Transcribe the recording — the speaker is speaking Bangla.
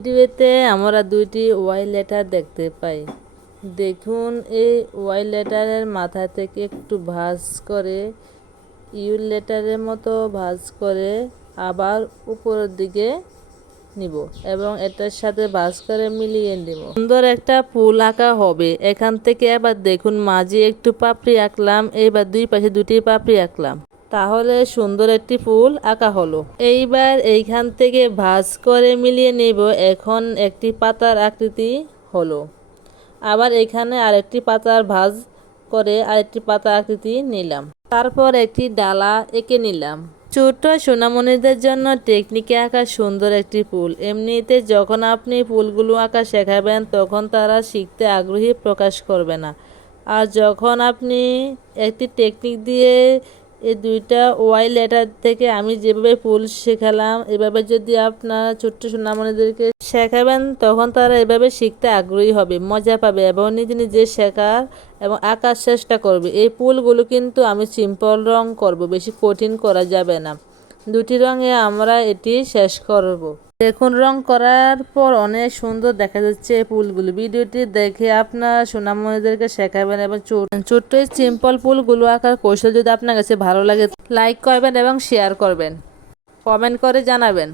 ভিডিওতে আমরা দুইটি ওয়াই লেটার দেখতে পাই। দেখুন এই ওয়াই লেটারের মাথা থেকে একটু ভাঁজ করে ইউ লেটারের মতো ভাঁজ করে আবার উপরের দিকে নিব এবং এটার সাথে ভাঁজ করে মিলিয়ে নিব। সুন্দর একটা ফুল আঁকা হবে। এখান থেকে আবার দেখুন মাঝে একটু পাপড়ি আঁকলাম, এবার দুই পাশে দুটি পাপড়ি আঁকলাম, তাহলে সুন্দর একটি ফুল আঁকা হলো। এইবার এইখান থেকে ভাঁজ করে মিলিয়ে নেব। এখন একটি পাতার আকৃতি হলো। আবার এখানে আরেকটি পাতার ভাঁজ করে আরেকটি পাতার আকৃতি নিলাম। তারপর একটি ডালা এঁকে নিলাম। ছোট সোনামণিদের জন্য টেকনিকে আঁকা সুন্দর একটি ফুল। এমনিতে যখন আপনি ফুলগুলো আঁকা শেখাবেন তখন তারা শিখতে আগ্রহী প্রকাশ করবে না। আর যখন আপনি একটি টেকনিক দিয়ে এই দুইটা ওয়াই লেটার থেকে আমি যেভাবে ফুল শেখালাম এভাবে যদি আপনার ছোট্ট সোনামণিদেরকে শেখাবেন তখন তারা এভাবে শিখতে আগ্রহী হবে, মজা পাবে এবং নিজে নিজে শেখার এবং আঁকার চেষ্টা করবে। এই ফুলগুলো কিন্তু আমি সিম্পল রং করব, বেশি কঠিন করা যাবে না। দুটি রঙে আমরা এটি শেষ করব। দেখুন রং করার পর অনেক সুন্দর দেখা যাচ্ছে এই ফুলগুলো। ভিডিওটি দেখে আপনার সোনামণিদেরকে শেখাবেন এবং ছোট্ট সিম্পল ফুলগুলো আঁকার কৌশল যদি আপনার কাছে ভালো লাগে লাইক করবেন এবং শেয়ার করবেন, কমেন্ট করে জানাবেন।